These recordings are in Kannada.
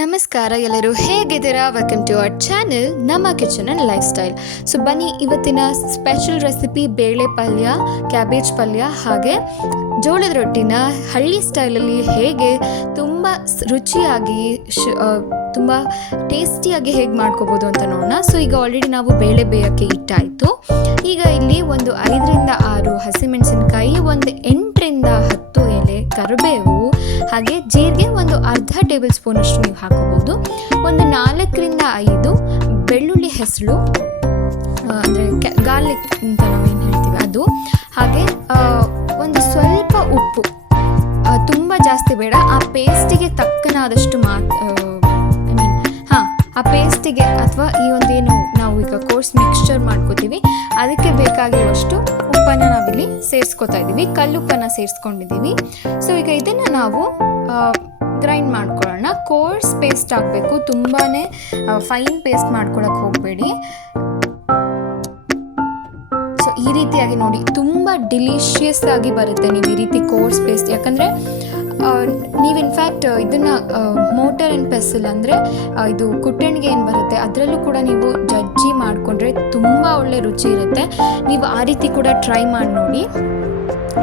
ನಮಸ್ಕಾರ ಎಲ್ಲರೂ, ಹೇಗಿದ್ದೀರಾ? ವೆಲ್ಕಮ್ ಟು ಅವರ್ ಚಾನೆಲ್ ನಮ್ಮ kitchen and life style. So ಬನ್ನಿ, ಇವತ್ತಿನ ಸ್ಪೆಷಲ್ ರೆಸಿಪಿ ಬೇಳೆ ಪಲ್ಯ, ಕ್ಯಾಬೇಜ್ ಪಲ್ಯ ಹಾಗೆ ಜೋಳದ ರೊಟ್ಟಿನ ಹಳ್ಳಿ ಸ್ಟೈಲಲ್ಲಿ ಹೇಗೆ ತುಂಬ ರುಚಿಯಾಗಿ ತುಂಬ ಟೇಸ್ಟಿಯಾಗಿ ಹೇಗೆ ಮಾಡ್ಕೋಬೋದು ಅಂತ ನೋಡೋಣ. ಸೊ ಈಗ ಆಲ್ರೆಡಿ ನಾವು ಬೇಳೆ ಬೇಯೋಕ್ಕೆ ಇಟ್ಟಾಯಿತು. ಈಗ ಇಲ್ಲಿ ಒಂದು 5ರಿಂದ 6 ಹಸಿಮೆಣಸಿನಕಾಯಿ, ಒಂದು 8ರಿಂದ 10 ಎಲೆ ಕರಿಬೇವು, ಹಾಗೆ ಜೀರಿಗೆ ಒಂದು ಅರ್ಧ ಟೇಬಲ್ ಸ್ಪೂನಷ್ಟು ನೀವು ಹಾಕೋಬೋದು. ಒಂದು 4ರಿಂದ 5 ಬೆಳ್ಳುಳ್ಳಿ ಹೆಸರು, ಅಂದರೆ ಗಾರ್ಲಿಕ್ ಅಂತ ನಾವೇನು ಹೇಳ್ತೀವಿ ಅದು, ಹಾಗೆ ಒಂದು ಸ್ವಲ್ಪ ಉಪ್ಪು, ತುಂಬ ಜಾಸ್ತಿ ಬೇಡ. ಆ ಪೇಸ್ಟಿಗೆ ತಕ್ಕನಾದಷ್ಟು ಆ ಪೇಸ್ಟಿಗೆ ಅಥವಾ ಈ ಒಂದೇನು ನಾವು ಈಗ ಕೋರ್ಸ್ ಮಿಕ್ಸ್ಚರ್ ಮಾಡ್ಕೋತೀವಿ ಅದಕ್ಕೆ ಬೇಕಾಗಿರುವಷ್ಟು ಉಪ್ಪನ್ನು ನಾವಿಲ್ಲಿ ಸೇರಿಸ್ಕೊತಾ ಇದ್ದೀವಿ, ಕಲ್ಲುಪ್ಪನ್ನು ಸೇರಿಸ್ಕೊಂಡಿದ್ದೀವಿ. ಸೊ ಈಗ ಇದನ್ನು ನಾವು ಗ್ರೈಂಡ್ ಮಾಡ್ಕೊಳ್ಳೋಣ. ಕೋರ್ಸ್ ಪೇಸ್ಟ್ ಆಗಬೇಕು, ತುಂಬಾ ಫೈನ್ ಪೇಸ್ಟ್ ಮಾಡ್ಕೊಳಕ್ಕೆ ಹೋಗಬೇಡಿ. ಸೊ ಈ ರೀತಿಯಾಗಿ ನೋಡಿ, ತುಂಬ ಡಿಲಿಷಿಯಸ್ ಆಗಿ ಬರುತ್ತೆ ನೀವು ಈ ರೀತಿ ಕೋರ್ಸ್ ಪೇಸ್ಟ್. ಯಾಕಂದರೆ ನೀವು ಇನ್ಫ್ಯಾಕ್ಟ್ ಇದನ್ನು ಮೋಟರ್ ಆ್ಯಂಡ್ ಪೆಸಲ್ ಅಂದರೆ ಇದು ಕುಟ್ಟಣಿಗೆ ಏನು ಬರುತ್ತೆ ಅದರಲ್ಲೂ ಕೂಡ ನೀವು ಜಜ್ಜಿ ಮಾಡಿಕೊಂಡ್ರೆ ತುಂಬ ಒಳ್ಳೆ ರುಚಿ ಇರುತ್ತೆ. ನೀವು ಆ ರೀತಿ ಕೂಡ ಟ್ರೈ ಮಾಡಿ ನೋಡಿ.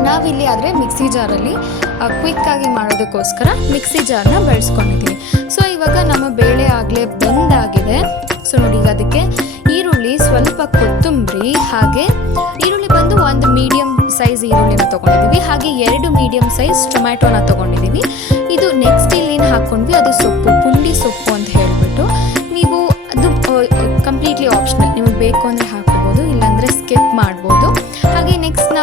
ನಾವಿಲ್ಲಿ ಆದರೆ ಮಿಕ್ಸಿ ಜಾರಲ್ಲಿ ಕ್ವಿಕ್ಕಾಗಿ ಮಾಡೋದಕ್ಕೋಸ್ಕರ ಮಿಕ್ಸಿ ಜಾರನ್ನ ಬಳಸ್ಕೊಂಡಿದ್ದೀವಿ. ಸೊ ಇವಾಗ ನಮ್ಮ ಬೇಳೆ ಆಗಲೇ ಬೆಂದಾಗಿದೆ. ಸೊ ನೋಡಿ, ಈಗ ಅದಕ್ಕೆ ಈರುಳ್ಳಿ, ಸ್ವಲ್ಪ ಕೊತ್ತಂಬರಿ, ಹಾಗೆ ಈರುಳ್ಳಿ ಬಂದು ಒಂದು ಮೀಡಿಯಮ್ ಸೈಜ್ ಈರುಳ್ಳಿನ ತೊಗೊಂಡಿದ್ದೀವಿ, ಹಾಗೆ 2 ಮೀಡಿಯಮ್ ಸೈಜ್ ಟೊಮ್ಯಾಟೋನ ತೊಗೊಂಡಿದ್ದೀವಿ. ಇದು ನೆಕ್ಸ್ಟ್ ಇಲ್ಲೇನು ಹಾಕ್ಕೊಂಡ್ವಿ ಅದು ಸೊಪ್ಪು, ಪುಂಡಿ ಸೊಪ್ಪು ಅಂತ ಹೇಳಿಬಿಟ್ಟು. ನೀವು ಅದು ಕಂಪ್ಲೀಟ್ಲಿ ಆಪ್ಷನಲ್, ನಿಮಗೆ ಬೇಕು ಅಂದರೆ ಹಾಕೋಬೋದು, ಇಲ್ಲಾಂದರೆ ಸ್ಕಿಪ್ ಮಾಡ್ಬೋದು. ಹಾಗೆ ನೆಕ್ಸ್ಟ್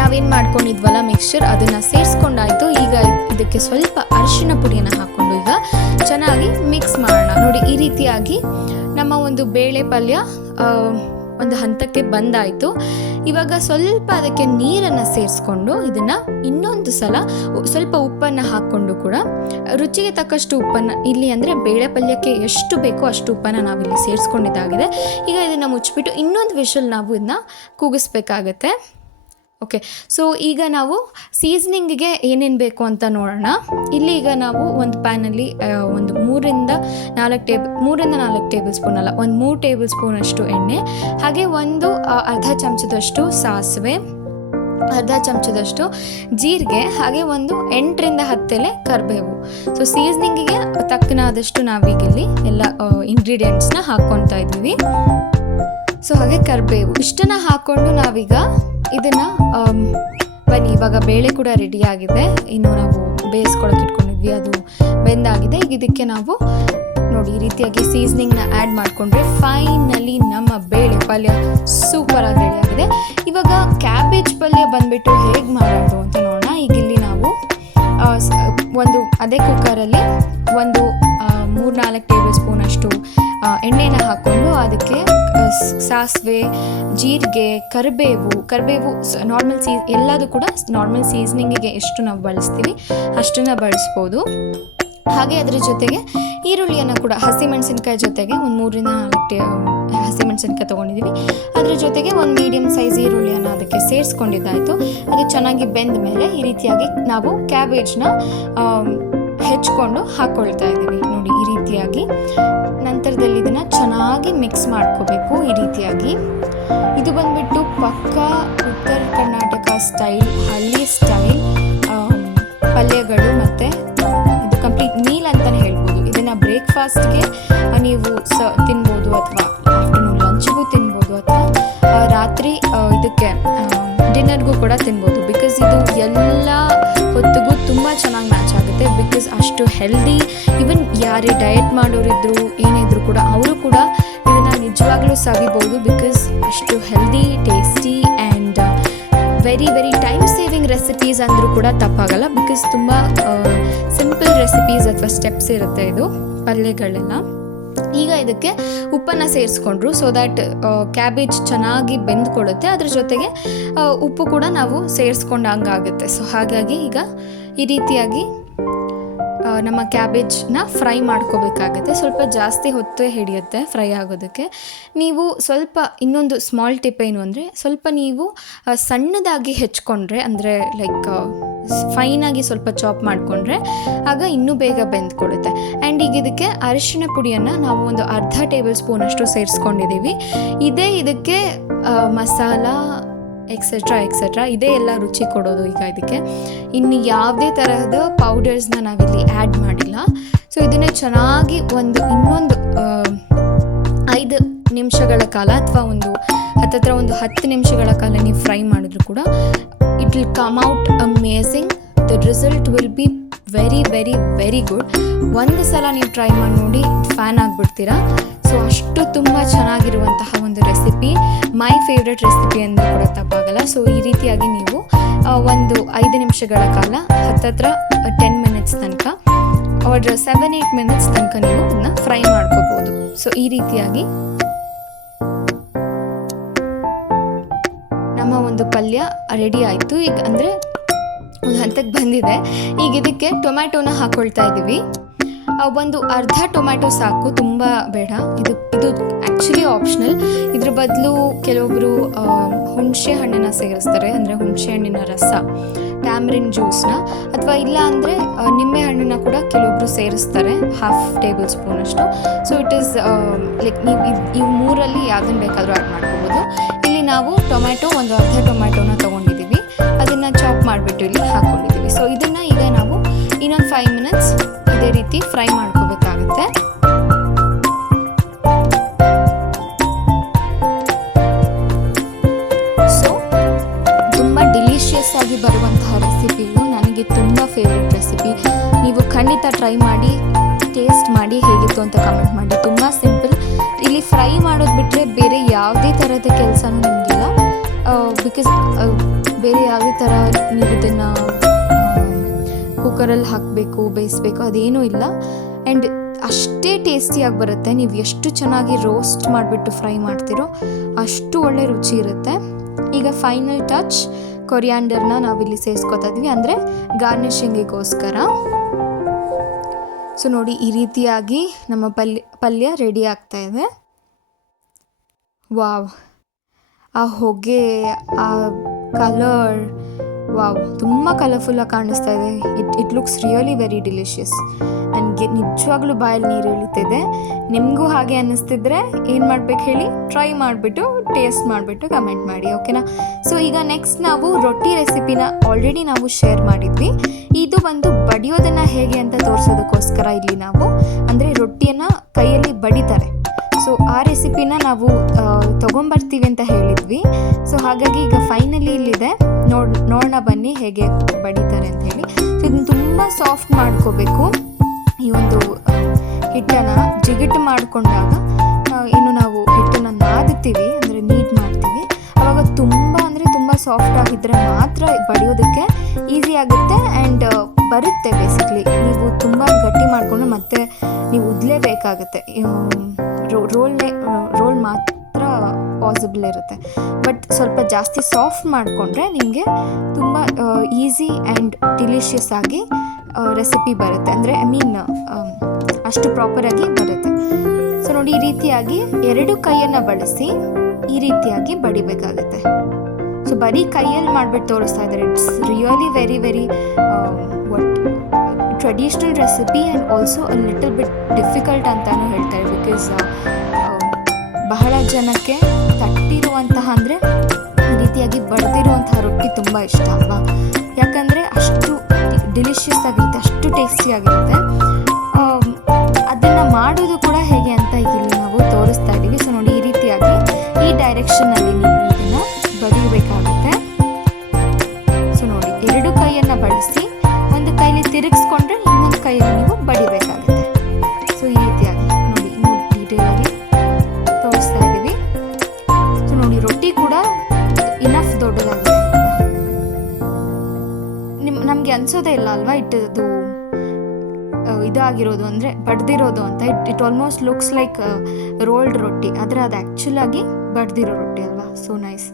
ನಾವೇನು ಮಾಡ್ಕೊಂಡಿದ್ವಲ್ಲ ಮಿಕ್ಸ್ಚರ್, ಅದನ್ನು ಸೇರಿಸ್ಕೊಂಡಾಯಿತು. ಈಗ ಇದಕ್ಕೆ ಸ್ವಲ್ಪ ಅರಿಶಿನ ಪುಡಿಯನ್ನು ಹಾಕ್ಕೊಂಡು ಈಗ ಚೆನ್ನಾಗಿ ಮಿಕ್ಸ್ ಮಾಡೋಣ. ನೋಡಿ, ಈ ರೀತಿಯಾಗಿ ನಮ್ಮ ಒಂದು ಬೇಳೆ ಪಲ್ಯ ಒಂದು ಹಂತಕ್ಕೆ ಬಂದಾಯಿತು. ಇವಾಗ ಸ್ವಲ್ಪ ಅದಕ್ಕೆ ನೀರನ್ನು ಸೇರಿಸ್ಕೊಂಡು ಇದನ್ನು ಇನ್ನೊಂದು ಸಲ ಸ್ವಲ್ಪ ಉಪ್ಪನ್ನು ಹಾಕ್ಕೊಂಡು ಕೂಡ ರುಚಿಗೆ ತಕ್ಕಷ್ಟು ಉಪ್ಪನ್ನು, ಇಲ್ಲಿ ಅಂದರೆ ಬೇಳೆ ಪಲ್ಯಕ್ಕೆ ಎಷ್ಟು ಬೇಕೋ ಅಷ್ಟು ಉಪ್ಪನ್ನು ನಾವಿಲ್ಲಿ ಸೇರಿಸ್ಕೊಂಡಿದ್ದಾಗಿದೆ. ಈಗ ಇದನ್ನು ಮುಚ್ಚಿಬಿಟ್ಟು ಇನ್ನೊಂದು ವಿಷಲ್ ನಾವು ಇದನ್ನ ಕೂಗಿಸ್ಬೇಕಾಗತ್ತೆ. ಓಕೆ, ಸೊ ಈಗ ನಾವು ಸೀಸ್ನಿಂಗಿಗೆ ಏನೇನು ಬೇಕು ಅಂತ ನೋಡೋಣ. ಇಲ್ಲಿ ಈಗ ನಾವು ಒಂದು ಪ್ಯಾನಲ್ಲಿ ಒಂದು 3ರಿಂದ 4 ಟೇಬಲ್ ಸ್ಪೂನ್ ಅಲ್ಲ, ಒಂದು 3 ಟೇಬಲ್ ಸ್ಪೂನಷ್ಟು ಎಣ್ಣೆ, ಹಾಗೆ ಒಂದು ಅರ್ಧ ಚಮಚದಷ್ಟು ಸಾಸಿವೆ, ಅರ್ಧ ಚಮಚದಷ್ಟು ಜೀರಿಗೆ, ಹಾಗೆ ಒಂದು 8ರಿಂದ 10 ಎಲೆ ಕರಿಬೇವು. ಸೊ ಸೀಸ್ನಿಂಗಿಗೆ ತಕ್ಕನಾದಷ್ಟು ನಾವೀಗಿಲ್ಲಿ ಎಲ್ಲ ಇಂಗ್ರೀಡಿಯೆಂಟ್ಸ್ನ ಹಾಕ್ಕೊತಾ ಇದ್ದೀವಿ. ಸೊ ಹಾಗೆ ಕರಿಬೇವು ಇಷ್ಟನ್ನು ಹಾಕ್ಕೊಂಡು ನಾವೀಗ ಇದನ್ನು ಬನ್ನಿ, ಇವಾಗ ಬೇಳೆ ಕೂಡ ರೆಡಿಯಾಗಿದೆ. ಇನ್ನು ನಾವು ಬೇಯಿಸ್ಕೊಳಕ್ಕೆ ಇಟ್ಕೊಂಡಿದ್ವಿ, ಅದು ಬೆಂದಾಗಿದೆ. ಈಗ ಇದಕ್ಕೆ ನಾವು ನೋಡಿ ಈ ರೀತಿಯಾಗಿ ಸೀಸ್ನಿಂಗ್ನ ಆ್ಯಡ್ ಮಾಡಿಕೊಂಡ್ರೆ ಫೈನಲಿ ನಮ್ಮ ಬೇಳೆ ಪಲ್ಯ ಸೂಪರಾಗಿ ರೆಡಿಯಾಗಿದೆ. ಇವಾಗ ಕ್ಯಾಬೇಜ್ ಪಲ್ಯ ಬಂದುಬಿಟ್ಟು ಹೇಗೆ ಮಾಡೋದು ಅಂತ ನೋಡೋಣ. ಈಗ ಇಲ್ಲಿ ನಾವು ಒಂದು ಅದೇ ಕುಕ್ಕರಲ್ಲಿ ಒಂದು 3-4 ಟೇಬಲ್ ಸ್ಪೂನಷ್ಟು ಎಣ್ಣೆನ ಹಾಕ್ಕೊಂಡು ಅದಕ್ಕೆ ಸಾಸಿವೆ, ಜೀರಿಗೆ, ಕರಿಬೇವು ನಾರ್ಮಲ್ ಎಲ್ಲದೂ ಕೂಡ ನಾರ್ಮಲ್ ಸೀಸ್ನಿಂಗಿಗೆ ಎಷ್ಟು ನಾವು ಬಳಸ್ತೀವಿ ಅಷ್ಟನ್ನು ಬಳಸ್ಬೋದು. ಹಾಗೆ ಅದರ ಜೊತೆಗೆ ಈರುಳ್ಳಿಯನ್ನು ಕೂಡ ಹಸಿಮೆಣಸಿನ್ಕಾಯಿ ಜೊತೆಗೆ ಒಂದು 3ರಿಂದ 4 ಹಸಿಮೆಣಸಿನ್ಕಾಯಿ ತೊಗೊಂಡಿದ್ದೀವಿ. ಅದರ ಜೊತೆಗೆ ಒಂದು ಮೀಡಿಯಮ್ ಸೈಜ್ ಈರುಳ್ಳಿಯನ್ನು ಅದಕ್ಕೆ ಸೇರಿಸ್ಕೊಂಡಿದ್ದಾಯಿತು. ಅದು ಚೆನ್ನಾಗಿ ಬೆಂದ ಮೇಲೆ ಈ ರೀತಿಯಾಗಿ ನಾವು ಕ್ಯಾಬೇಜ್ನ ಹೆಚ್ಚಿಕೊಂಡು ಹಾಕ್ಕೊಳ್ತಾ ಇದ್ದೀವಿ. ನೋಡಿ ಈ ರೀತಿಯಾಗಿ ನಂತರದಲ್ಲಿ ಇದನ್ನು ಚೆನ್ನಾಗಿ ಮಿಕ್ಸ್ ಮಾಡ್ಕೋಬೇಕು. ಈ ರೀತಿಯಾಗಿ ಇದು ಬಂದುಬಿಟ್ಟು ಪಕ್ಕಾ ಉತ್ತರ ಕರ್ನಾಟಕ ಸ್ಟೈಲ್, ಹಳ್ಳಿ ಸ್ಟೈಲ್ ಪಲ್ಯಗಳು, ಮತ್ತು ಇದು ಕಂಪ್ಲೀಟ್ ಮೀಲ್ ಅಂತಲೇ ಹೇಳ್ಬೋದು. ಇದನ್ನು ಬ್ರೇಕ್ಫಾಸ್ಟ್ಗೆ ನೀವು ತಿನ್ಬೋದು, ಅಥವಾ ಆಫ್ಟರ್ನೂನ್ ಲಂಚ್ಗೂ ತಿನ್ಬೋದು, ಅಥವಾ ರಾತ್ರಿ ಇದಕ್ಕೆ ಡಿನ್ನರ್ಗೂ ಕೂಡ ತಿನ್ಬೋದು. ಬಿಕಾಸ್ ಇದು ಎಲ್ಲ ಹೊತ್ತಿಗೂ ತುಂಬ ಚೆನ್ನಾಗಿ ಮ್ಯಾಚ್ ಆಗುತ್ತೆ. ಬಿಕಾಸ್ ಅಷ್ಟು ಹೆಲ್ದಿ, ಈವನ್ ಯಾರೇ ಡಯಟ್ ಮಾಡೋರಿದ್ರು ಏನಿದ್ರು ಕೂಡ ಅವರು ಕೂಡ ಇದನ್ನು ನಿಜವಾಗ್ಲೂ ಸವಿಬೋದು. ಬಿಕಾಸ್ ಅಷ್ಟು healthy, tasty and very very time saving recipes ಅಂದರೂ ಕೂಡ ತಪ್ಪಾಗಲ್ಲ. ಬಿಕಾಸ್ ತುಂಬ ಸಿಂಪಲ್ ರೆಸಿಪೀಸ್ ಅಥವಾ ಸ್ಟೆಪ್ಸ್ ಇರುತ್ತೆ ಇದು ಪಲ್ಯಗಳೆಲ್ಲ. ಈಗ ಇದಕ್ಕೆ ಉಪ್ಪನ್ನು ಸೇರಿಸ್ಕೊಂಡ್ರು ಸೊ ದ್ಯಾಟ್ ಕ್ಯಾಬೇಜ್ ಚೆನ್ನಾಗಿ ಬೆಂದ್ಕೊಡುತ್ತೆ. ಅದ್ರ ಜೊತೆಗೆ ಉಪ್ಪು ಕೂಡ ನಾವು ಸೇರಿಸ್ಕೊಂಡಂಗಾಗುತ್ತೆ. ಸೊ ಹಾಗಾಗಿ ಈಗ ಈ ರೀತಿಯಾಗಿ ನಮ್ಮ ಕ್ಯಾಬೇಜ್ನ ಫ್ರೈ ಮಾಡ್ಕೋಬೇಕಾಗತ್ತೆ. ಸ್ವಲ್ಪ ಜಾಸ್ತಿ ಹೊತ್ತು ಹಿಡಿಯುತ್ತೆ ಫ್ರೈ ಆಗೋದಕ್ಕೆ. ನೀವು ಸ್ವಲ್ಪ ಇನ್ನೊಂದು ಸ್ಮಾಲ್ ಟಿಪ್ ಏನು ಅಂದರೆ, ಸ್ವಲ್ಪ ನೀವು ಸಣ್ಣದಾಗಿ ಹೆಚ್ಕೊಂಡ್ರೆ, ಅಂದರೆ ಲೈಕ್ ಫೈನಾಗಿ ಸ್ವಲ್ಪ ಚಾಪ್ ಮಾಡಿಕೊಂಡ್ರೆ ಆಗ ಇನ್ನೂ ಬೇಗ ಬೆಂದ್ಕೊಡುತ್ತೆ. ಆ್ಯಂಡ್ ಈಗ ಇದಕ್ಕೆ ಅರಿಶಿಣ ಪುಡಿಯನ್ನು ನಾವು ಒಂದು ಅರ್ಧ ಟೇಬಲ್ ಸ್ಪೂನಷ್ಟು ಸೇರಿಸ್ಕೊಂಡಿದ್ದೀವಿ. ಇದಕ್ಕೆ ಮಸಾಲ ಎಕ್ಸೆಟ್ರಾ ಇದೇ ಎಲ್ಲ ರುಚಿ ಕೊಡೋದು. ಈಗ ಇದಕ್ಕೆ ಇನ್ನು ಯಾವುದೇ ತರಹದ ಪೌಡರ್ಸ್ನ ನಾವಿಲ್ಲಿ ಆ್ಯಡ್ ಮಾಡಿಲ್ಲ. ಸೊ ಇದನ್ನೇ ಚೆನ್ನಾಗಿ ಇನ್ನೊಂದು 5 ನಿಮಿಷಗಳ ಕಾಲ ಅಥವಾ ಹತ್ತತ್ರ ಒಂದು 10 ನಿಮಿಷಗಳ ಕಾಲ ನೀವು ಫ್ರೈ ಮಾಡಿದ್ರು ಕೂಡ it will come out amazing. The result will be very very very good. ಒಂದು ಸಲ ನೀವು ಟ್ರೈ ಮಾಡಿ ನೋಡಿ, ಫ್ಯಾನ್ ಆಗಿಬಿಡ್ತೀರಾ. ಸೊ ಅಷ್ಟು ತುಂಬ ಚೆನ್ನಾಗಿರುವಂತಹ ಒಂದು ರೆಸಿಪಿ, ಮೈ ಫೇವ್ರೆಟ್ ರೆಸಿಪಿ ಅಂದರೂ ಕೂಡ ತಪ್ಪಾಗಲ್ಲ. ಸೊ ಈ ರೀತಿಯಾಗಿ ನೀವು ಒಂದು 5 ನಿಮಿಷಗಳ ಕಾಲ ಹತ್ತತ್ರ 10 ಮಿನಿಟ್ಸ್ ತನಕ or 7-8 ಮಿನಿಟ್ಸ್ ತನಕ ನೀವು ಅದನ್ನ ಫ್ರೈ ಮಾಡ್ಕೋಬೋದು. ಸೊ ಈ ರೀತಿಯಾಗಿ ನಮ್ಮ ಒಂದು ಪಲ್ಯ ರೆಡಿ ಆಯಿತು. ಈಗ ಅಂದರೆ ಒಂದು ಹಂತಕ್ಕೆ ಬಂದಿದೆ. ಈಗ ಇದಕ್ಕೆ ಟೊಮ್ಯಾಟೋನ ಹಾಕ್ಕೊಳ್ತಾ ಇದ್ದೀವಿ. ಒಂದು ಅರ್ಧ ಟೊಮ್ಯಾಟೊ ಸಾಕು, ತುಂಬ ಬೇಡ. ಇದು ಆ್ಯಕ್ಚುಲಿ ಆಪ್ಷನಲ್. ಇದ್ರ ಬದಲು ಕೆಲವೊಬ್ಬರು ಹುಣಸೆ ಹಣ್ಣನ್ನು ಸೇರಿಸ್ತಾರೆ, ಅಂದರೆ ಹುಣಸೆ ಹಣ್ಣಿನ ರಸ, ಟ್ಯಾಮ್ರಿನ್ ಜ್ಯೂಸ್ನ, ಅಥವಾ ಇಲ್ಲ ಅಂದರೆ ನಿಂಬೆ ಹಣ್ಣನ್ನು ಕೂಡ ಕೆಲವೊಬ್ಬರು ಸೇರಿಸ್ತಾರೆ, 1/2 ಟೇಬಲ್ ಸ್ಪೂನಷ್ಟು. ಸೊ ಇಟ್ ಈಸ್ ಲೈಕ್ ನೀವು ಇವು 3ರಲ್ಲಿ ಯಾವುದನ್ನು ಬೇಕಾದರೂ ಆ್ಯಡ್ ಮಾಡ್ಕೋಬೋದು. ಇಲ್ಲಿ ನಾವು ಒಂದು ಅರ್ಧ ಟೊಮ್ಯಾಟೋನ ತೊಗೊಂಡಿದ್ದೀವಿ, ಅದನ್ನು ಚಾಪ್ ಮಾಡಿಬಿಟ್ಟು ಇಲ್ಲಿ ಹಾಕ್ಕೊಂಡಿದ್ದೀವಿ. ಸೊ ಇದನ್ನು ಈಗ ನಾವು ಇನ್ನೊಂದು 5 ಮಿನಿಟ್ಸ್ ಇದೇ ರೀತಿ ಫ್ರೈ ಮಾಡ್ಕೋಬೇಕಾಗುತ್ತೆ. ಸೊ ತುಂಬ ಡಿಲಿಷಿಯಸ್ ಆಗಿ ಬರುವಂತಹ ರೆಸಿಪಿ ಇದು. ನನಗೆ ತುಂಬ ಫೇವ್ರೆಟ್ ರೆಸಿಪಿ. ನೀವು ಖಂಡಿತ ಟ್ರೈ ಮಾಡಿ, ಟೇಸ್ಟ್ ಮಾಡಿ, ಹೇಗಿತ್ತು ಅಂತ ಕಮೆಂಟ್ ಮಾಡಿ. ತುಂಬ ಸಿಂಪಲ್. ಇಲ್ಲಿ ಫ್ರೈ ಮಾಡೋದು ಬಿಟ್ಟರೆ ಬೇರೆ ಯಾವುದೇ ಥರದ ಕೆಲಸನೂ ನಿಮಗಿಲ್ಲ. ಬಿಕಾಸ್ ಬೇರೆ ಯಾವುದೇ ಥರ ನೀವು ಇದನ್ನು ಕುಕ್ಕರಲ್ಲಿ ಹಾಕಬೇಕು, ಬೇಯಿಸಬೇಕು, ಅದೇನೂ ಇಲ್ಲ. ಆ್ಯಂಡ್ ಅಷ್ಟೇ ಟೇಸ್ಟಿಯಾಗಿ ಬರುತ್ತೆ. ನೀವು ಎಷ್ಟು ಚೆನ್ನಾಗಿ ರೋಸ್ಟ್ ಮಾಡಿಬಿಟ್ಟು ಫ್ರೈ ಮಾಡ್ತೀರೋ ಅಷ್ಟು ಒಳ್ಳೆ ರುಚಿ ಇರುತ್ತೆ. ಈಗ ಫೈನಲ್ ಟಚ್ ಕೊರಿಯಾಂಡರ್ನ ನಾವಿಲ್ಲಿ ಸೇರಿಸ್ಕೊತಾ ಇದ್ವಿ, ಅಂದರೆ ಗಾರ್ನಿಷಿಂಗಿಗೋಸ್ಕರ. ಸೊ ನೋಡಿ, ಈ ರೀತಿಯಾಗಿ ನಮ್ಮ ಪಲ್ಯ ರೆಡಿ ಆಗ್ತಾ ಇದೆ. ವಾವ್, ಆ ಹೊಗೆ, ಆ ಕಲರ್, ವಾವ್, ತುಂಬ ಕಲರ್ಫುಲ್ಲಾಗಿ ಕಾಣಿಸ್ತಾ ಇದೆ. It looks really very delicious. ನನಗೆ ನಿಜವಾಗ್ಲೂ ಬಾಯಲ್ಲಿ ನೀರು ಎಳಿತಿದೆ. ನಿಮಗೂ ಹಾಗೆ ಅನ್ನಿಸ್ತಿದ್ರೆ ಏನು ಮಾಡ್ಬೇಕು ಹೇಳಿ, ಟ್ರೈ ಮಾಡಿಬಿಟ್ಟು ಟೇಸ್ಟ್ ಮಾಡಿಬಿಟ್ಟು ಕಮೆಂಟ್ ಮಾಡಿ, ಓಕೆನಾ? ಸೊ ಈಗ ನೆಕ್ಸ್ಟ್ ನಾವು ರೊಟ್ಟಿ ರೆಸಿಪಿನ ಆಲ್ರೆಡಿ ನಾವು ಶೇರ್ ಮಾಡಿದ್ವಿ. ಇದು ಬಡಿಯೋದನ್ನು ಹೇಗೆ ಅಂತ ತೋರಿಸೋದಕ್ಕೋಸ್ಕರ ಇಲ್ಲಿ ನಾವು, ಅಂದರೆ ರೊಟ್ಟಿಯನ್ನು ಕೈಯಲ್ಲಿ ಬಡಿತಾರೆ. ಸೊ ಆ ರೆಸಿಪಿನ ನಾವು ತೊಗೊಂಬರ್ತೀವಿ ಅಂತ ಹೇಳಿದ್ವಿ. ಸೊ ಹಾಗಾಗಿ ಈಗ ಫೈನಲಿ ಇಲ್ಲಿದೆ, ನೋಡೋಣ ಬನ್ನಿ ಹೇಗೆ ಬಡಿತಾರೆ ಅಂತ ಹೇಳಿ. ಸೊ ಇದನ್ನು ತುಂಬ ಸಾಫ್ಟ್ ಮಾಡ್ಕೋಬೇಕು. ಈ ಒಂದು ಹಿಟ್ಟನ್ನು ಜಿಗಿಟ್ಟು ಮಾಡಿಕೊಂಡಾಗ ಇನ್ನು ನಾವು ಹಿಟ್ಟನ್ನು ನಾದುತ್ತೀವಿ, ಅಂದರೆ ನೀಟ್ ಮಾಡ್ತೀವಿ, ಆವಾಗ ತುಂಬ ಸಾಫ್ಟ್ ಆಗಿದ್ದರೆ ಮಾತ್ರ ಬಡಿಯೋದಕ್ಕೆ ಈಸಿ ಆಗುತ್ತೆ ಆ್ಯಂಡ್ ಬರುತ್ತೆ. ಬೇಸಿಕ್ಲಿ ನೀವು ತುಂಬ ಗಟ್ಟಿ ಮಾಡಿಕೊಂಡು ಮತ್ತೆ ನೀವು ಉದ್ಲೇಬೇಕಾಗುತ್ತೆ. ರೋಲ್ ಮಾತ್ರ ಪಾಸಿಬಲ್ ಇರುತ್ತೆ. ಬಟ್ ಸ್ವಲ್ಪ ಜಾಸ್ತಿ ಸಾಫ್ಟ್ ಮಾಡಿಕೊಂಡ್ರೆ ನಿಮಗೆ ತುಂಬ ಈಸಿ ಆ್ಯಂಡ್ ಡಿಲಿಷಿಯಸ್ ಆಗಿ ರೆಸಿಪಿ ಬರುತ್ತೆ. ಅಂದರೆ ಅಷ್ಟು ಪ್ರಾಪರಾಗಿ ಬರುತ್ತೆ. ಸೊ ನೋಡಿ, ಈ ರೀತಿಯಾಗಿ 2 ಕೈಯನ್ನು ಬಳಸಿ ಈ ರೀತಿಯಾಗಿ ಬಡಿಬೇಕಾಗುತ್ತೆ. ಸೊ ಬರೀ ಕೈಯಲ್ಲಿ ಮಾಡಿಬಿಟ್ಟು ತೋರಿಸ್ತಾ ಇದ್ದಾರೆ. It's really very very traditional recipe and also a little bit difficult ಅಂತಲೂ ಹೇಳ್ತಾರೆ. ಬಿಕಾಸ್ ಬಹಳ ಜನಕ್ಕೆ ತಟ್ಟಿರುವಂತಹ, ಅಂದರೆ ಈ ರೀತಿಯಾಗಿ ಬಡ್ದಿರುವಂತಹ ರೊಟ್ಟಿ ತುಂಬ ಇಷ್ಟ ಅಲ್ವಾ? ಯಾಕಂದರೆ ಅಷ್ಟು ಡಿಲಿಷಿಯಸ್ ಆಗಿರುತ್ತೆ, ಅಷ್ಟು ಟೇಸ್ಟಿಯಾಗಿರುತ್ತೆ. ಅದನ್ನು ಮಾಡೋದು ಕೂಡ ಹೇಗೆ ಅಂತ ಇಲ್ಲಿ ನಾವು ತೋರಿಸ್ತಾ ಇದ್ದೀವಿ. ಸೊ ನೋಡಿ, ಈ ರೀತಿಯಾಗಿ ಈ ಡೈರೆಕ್ಷನಲ್ಲಿ ನೀವು ಇದನ್ನು ಬಡಿಯಬೇಕಾಗುತ್ತೆ. ಸೊ ನೋಡಿ, 2 ಕೈಯನ್ನು ಬಳಸಿ ಒಂದು ಕೈಲಿ ತಿರುಗಿಸ್ಕೊಂಡ್ರೆ ಇನ್ನೊಂದು ಕೈಯಲ್ಲಿ ನೀವು ಬಡಿಬೇಕಾಗುತ್ತೆ. ಸೊ ಈ ರೀತಿಯಾಗಿ ನೋಡಿ, ಇನ್ನೂ ಡೀಟೇಲಾಗಿ ತೋರಿಸ್ತಾ ಇದ್ದೀವಿ. ಸೊ ನೋಡಿ, ರೊಟ್ಟಿ ಕೂಡ ಇನಫ್ ದೊಡ್ಡದಾಗಿದೆ. ನಮಗೆ ಅನಿಸೋದೇ ಇಲ್ಲ ಅಲ್ವಾ ಅದು ಇದಾಗಿರೋದು, ಅಂದರೆ ಬಡ್ದಿರೋದು ಅಂತ. It almost looks like rolled ರೊಟ್ಟಿ, ಆದರೆ ಅದು ಆ್ಯಕ್ಚುಲಾಗಿ ಬಡ್ದಿರೋ ರೊಟ್ಟಿ ಅಲ್ವಾ? So nice.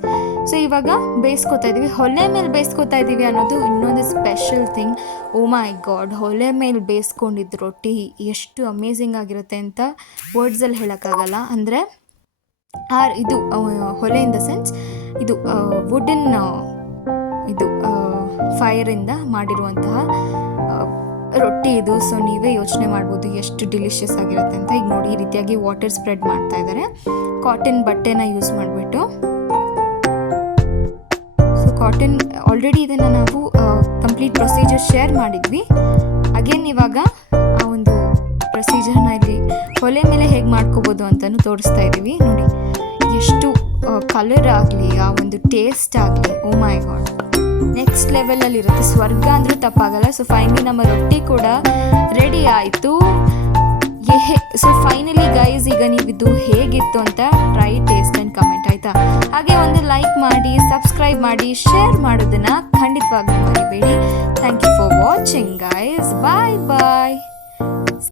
ಸೊ ಇವಾಗ ಬೇಯಿಸ್ಕೊತಾ ಇದ್ದೀವಿ, ಹೊಲೆ ಮೇಲೆ ಬೇಯಿಸ್ಕೊತಾ ಇದ್ದೀವಿ ಅನ್ನೋದು ಇನ್ನೊಂದು ಸ್ಪೆಷಲ್ ಥಿಂಗ್. ಓ ಮೈ ಗಾಡ್, ಹೊಲೆ ಮೇಲೆ ಬೇಯಿಸ್ಕೊಂಡಿದ್ದು ರೊಟ್ಟಿ ಎಷ್ಟು ಅಮೇಝಿಂಗ್ ಆಗಿರುತ್ತೆ ಅಂತ ವರ್ಡ್ಸಲ್ಲಿ ಹೇಳೋಕ್ಕಾಗಲ್ಲ. ಅಂದರೆ ಇದು ಹೊಲೆ ಇನ್ ದ ಸೆನ್ಸ್ ಇದು ವುಡನ್ ಇದು ಫೈರಿಂದ ಮಾಡಿರುವಂತಹ ರೊಟ್ಟಿ ಇದು. ಸೊ ನೀವೇ ಯೋಚನೆ ಮಾಡ್ಬೋದು ಎಷ್ಟು ಡಿಲಿಷಿಯಸ್ ಆಗಿರುತ್ತೆ ಅಂತ. ಈಗ ನೋಡಿ ಈ ರೀತಿಯಾಗಿ ವಾಟರ್ ಸ್ಪ್ರೆಡ್ ಮಾಡ್ತಾ ಇದ್ದಾರೆ ಕಾಟನ್ ಬಟ್ಟೆನ ಯೂಸ್ ಮಾಡಿಬಿಟ್ಟು. ಸೊ ಕಾಟನ್ ಆಲ್ರೆಡಿ ಇದನ್ನು ನಾವು ಕಂಪ್ಲೀಟ್ ಪ್ರೊಸೀಜರ್ ಶೇರ್ ಮಾಡಿದ್ವಿ. ಅಗೇನ್ ಇವಾಗ ಆ ಒಂದು ಪ್ರೊಸೀಜರ್ನ ಇಲ್ಲಿ ಒಲೆ ಮೇಲೆ ಹೇಗೆ ಮಾಡ್ಕೋಬೋದು ಅಂತಲೂ ತೋರಿಸ್ತಾ ಇದ್ದೀವಿ. ನೋಡಿ ಎಷ್ಟು ಕಲರ್ ಆಗಲಿ, ಆ ಒಂದು ಟೇಸ್ಟ್ ಆಗಲಿ, ಓ ಮೈ ಗಾಡ್, ನೆಕ್ಸ್ಟ್ ಲೆವೆಲಲ್ಲಿ ಇರುತ್ತೆ. ಸ್ವರ್ಗ ಅಂದರೂ ತಪ್ಪಾಗಲ್ಲ. ಸೊ ಫೈನಲಿ ನಮ್ಮ ರೊಟ್ಟಿ ಕೂಡ ರೆಡಿ ಆಯಿತು. ಸೊ ಫೈನಲಿ ಗೈಸ್, ಈಗ ನೀವು ಇದು ಹೇಗಿತ್ತು ಅಂತ ಟ್ರೈ, ಟೇಸ್ಟ್ ಆ್ಯಂಡ್ ಕಮೆಂಟ್, ಆಯಿತಾ? ಹಾಗೆ ಒಂದು ಲೈಕ್ ಮಾಡಿ, ಸಬ್ಸ್ಕ್ರೈಬ್ ಮಾಡಿ, ಶೇರ್ ಮಾಡೋದನ್ನು ಖಂಡಿತವಾಗ್ಲೂ ಮರಿಬೇಡಿ. Thank you for watching guys. Bye bye.